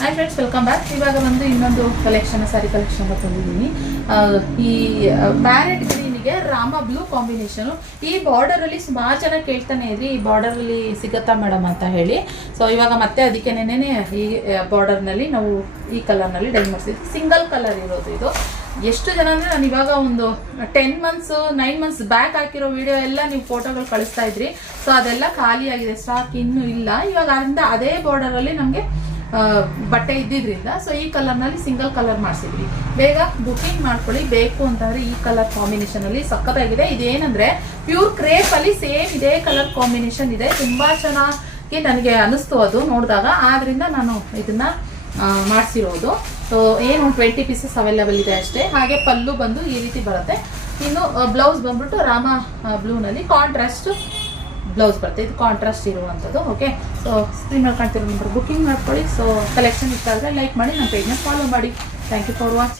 Hi friends, welcome back. ಇವಾಗ ಒಂದು ಇನ್ನೊಂದು ಕಲೆಕ್ಷನ್, ಸ್ಯಾರಿ ಕಲೆಕ್ಷನ್ ತಂದಿದ್ದೀನಿ. ಈ ಪ್ಯಾರೆಟ್ ಗ್ರೀನಿಗೆ ರಾಮ ಬ್ಲೂ ಕಾಂಬಿನೇಷನು. ಈ ಬಾರ್ಡರಲ್ಲಿ ಸುಮಾರು ಜನ ಕೇಳ್ತಾನೆ ಇದ್ರಿ, ಈ ಬಾರ್ಡರಲ್ಲಿ ಸಿಗತ್ತಾ ಮೇಡಮ್ ಅಂತ ಹೇಳಿ. ಸೊ ಇವಾಗ ಮತ್ತೆ ಅದಕ್ಕೆ ನೆನೆ ಈ ಬಾರ್ಡರ್ನಲ್ಲಿ ನಾವು ಈ ಕಲರ್ನಲ್ಲಿ ಡೈ ಮಾಡಿಸಿದ್ವಿ. ಸಿಂಗಲ್ ಕಲರ್ ಇರೋದು ಇದು. ಎಷ್ಟು ಜನ ಅಂದರೆ ನಾನು ಇವಾಗ ಒಂದು 10 ಮಂತ್ಸ್ 9 ಮಂತ್ಸ್ ಬ್ಯಾಕ್ ಹಾಕಿರೋ ವಿಡಿಯೋ ಎಲ್ಲ ನೀವು ಫೋಟೋಗಳು ಕಳಿಸ್ತಾ ಇದ್ರಿ. ಸೊ ಅದೆಲ್ಲ ಖಾಲಿ ಆಗಿದೆ, ಸ್ಟಾಕ್ ಇನ್ನೂ ಇಲ್ಲ. ಇವಾಗ ಅದರಿಂದ ಅದೇ ಬಾರ್ಡರಲ್ಲಿ ನಮಗೆ ಬಟ್ಟೆ ಇದ್ದಿದ್ರಿಂದ ಸೊ ಈ ಕಲರ್ನಲ್ಲಿ ಸಿಂಗಲ್ ಕಲರ್ ಮಾಡಿಸಿದ್ವಿ. ಬೇಗ ಬುಕಿಂಗ್ ಮಾಡ್ಕೊಳ್ಳಿ. ಬೇಕು ಅಂತಂದರೆ ಈ ಕಲರ್ ಕಾಂಬಿನೇಷನಲ್ಲಿ ಸಖತ್ತಾಗಿದೆ. ಇದೇನಂದರೆ ಪ್ಯೂರ್ ಕ್ರೇಪ್ ಅಲ್ಲಿ ಸೇಮ್ ಇದೇ ಕಲರ್ ಕಾಂಬಿನೇಷನ್ ಇದೆ. ತುಂಬ ಚೆನ್ನಾಗಿ ನನಗೆ ಅನಿಸ್ತು ಅದು ನೋಡಿದಾಗ. ಆದ್ರಿಂದ ನಾನು ಇದನ್ನ ಮಾಡಿಸಿರೋದು. ಸೊ ಏನು 20 ಪೀಸಸ್ ಅವೈಲೇಬಲ್ ಇದೆ ಅಷ್ಟೇ. ಹಾಗೆ ಪಲ್ಲು ಬಂದು ಈ ರೀತಿ ಬರುತ್ತೆ. ಇನ್ನು ಬ್ಲೌಸ್ ಬಂದ್ಬಿಟ್ಟು ರಾಮ ಬ್ಲೂನಲ್ಲಿ ಕಾಂಟ್ರಾಸ್ಟ್ ಬ್ಲೌಸ್ ಬರುತ್ತೆ. ಇದು ಕಾಂಟ್ರಾಸ್ಟ್ ಇರುವಂಥದ್ದು. ಓಕೆ, ಸೊ ಸ್ಕ್ರೀನ್ ಮೇಲೆ ಕಾಣ್ತಿರೋ ನಂಬರ್ ಬುಕಿಂಗ್ ಮಾಡ್ಕೊಳ್ಳಿ. ಸೊ ಕಲೆಕ್ಷನ್ ಇಷ್ಟ ಆದರೆ ಲೈಕ್ ಮಾಡಿ, ನಮ್ಮ ಪೇಜ್ನ ಫಾಲೋ ಮಾಡಿ. Thank you for watching.